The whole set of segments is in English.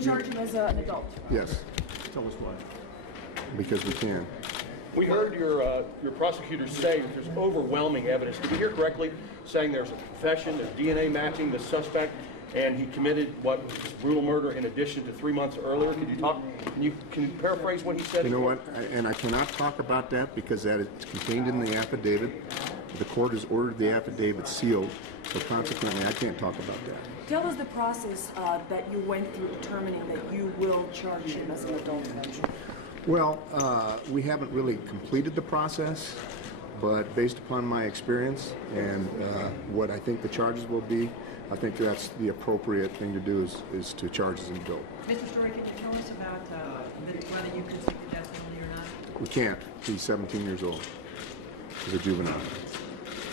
can charge him as an adult? Yes. Tell us why. Because we can. We heard your prosecutors say that there's overwhelming evidence. Did we hear correctly saying there's a confession, there's DNA matching the suspect, and he committed what was brutal murder in addition to 3 months earlier? Can you paraphrase what he said? You know what? And I cannot talk about that because that is contained in the affidavit. The court has ordered the affidavit sealed, so consequently I can't talk about that. Tell us the process that you went through determining that you will charge him as an adult. Well, we haven't really completed the process, but based upon my experience and what I think the charges will be, I think that's the appropriate thing to do is to charge as an adult. Mr. Story, can you tell us about whether you can seek the death penalty or not? We can't. He's 17 years old. He's a juvenile.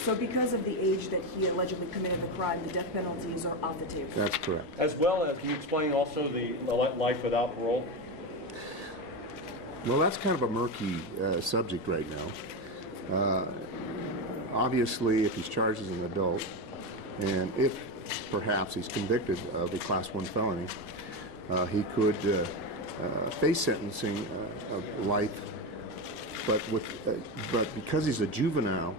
So because of the age that he allegedly committed the crime, the death penalties are off the table? That's correct. As well as, can you explain also the life without parole? Well, that's kind of a murky subject right now. Obviously, if he's charged as an adult, and if perhaps he's convicted of a Class 1 felony, he could face sentencing of life. But because he's a juvenile,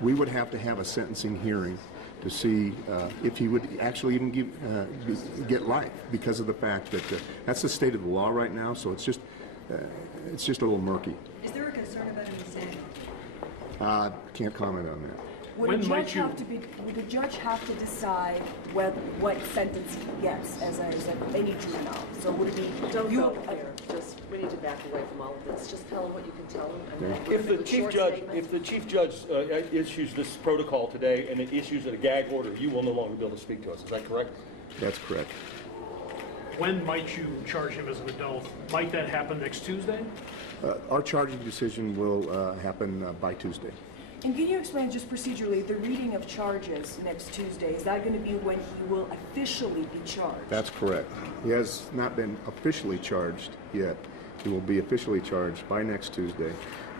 we would have to have a sentencing hearing to see if he would actually even get life, because of the fact that that's the state of the law right now. So it's just a little murky. Is there a concern about an insanity? Can't comment on that. Would the judge have to decide what sentence he gets as any juvenile? So would it be Don't go here. We need to back away from all of this. Just tell him what you can tell him. And If the chief judge issues this protocol today and it issues a gag order, you will no longer be able to speak to us. Is that correct? That's correct. When might you charge him as an adult? Might that happen next Tuesday? Our charging decision will happen by Tuesday. And can you explain just procedurally the reading of charges next Tuesday? Is that going to be when he will officially be charged? That's correct. He has not been officially charged yet. He will be officially charged by next Tuesday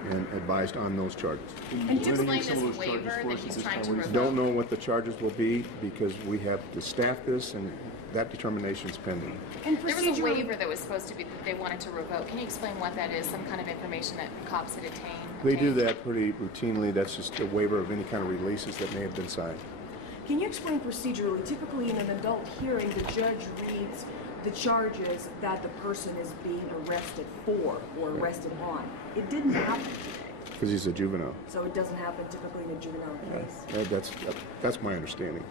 and advised on those charges. And to explain this waiver that he's trying to revoke. Don't know what the charges will be because we have to staff this and that determination is pending. And there was a waiver that was supposed to be, that they wanted to revoke. Can you explain what that is? Some kind of information that cops had obtained? They do that pretty routinely. That's just a waiver of any kind of releases that may have been signed. Can you explain procedurally, typically in an adult hearing, the judge reads the charges that the person is being arrested for or arrested on. It didn't happen today. Because he's a juvenile. So it doesn't happen typically in a juvenile case? That's my understanding.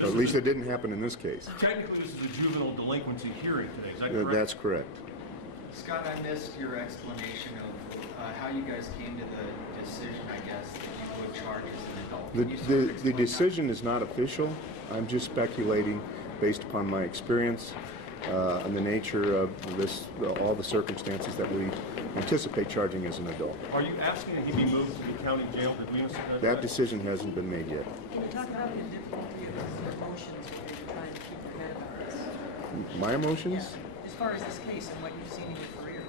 Or at least it didn't happen in this case. Technically, this is a juvenile delinquency hearing today. Is that correct? That's correct. Scott, I missed your explanation of how you guys came to the decision, I guess, that you would charge as an adult. The decision is not official. I'm just speculating based upon my experience and the nature of this, all the circumstances that we anticipate charging as an adult. Are you asking that he be moved to the county jail? That decision hasn't been made yet. Can you talk about the difficulty of your emotions when you're trying to keep your head about this? My emotions? Yeah. As far as this case and what you've seen in your career.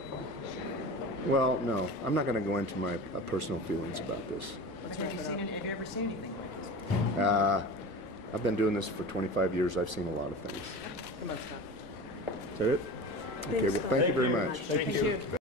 Well, no. I'm not going to go into my personal feelings about this. Have you ever seen anything like this? I've been doing this for 25 years. I've seen a lot of things. Come on, Scott. Is that it? Okay, well, thank you very much. Thank you.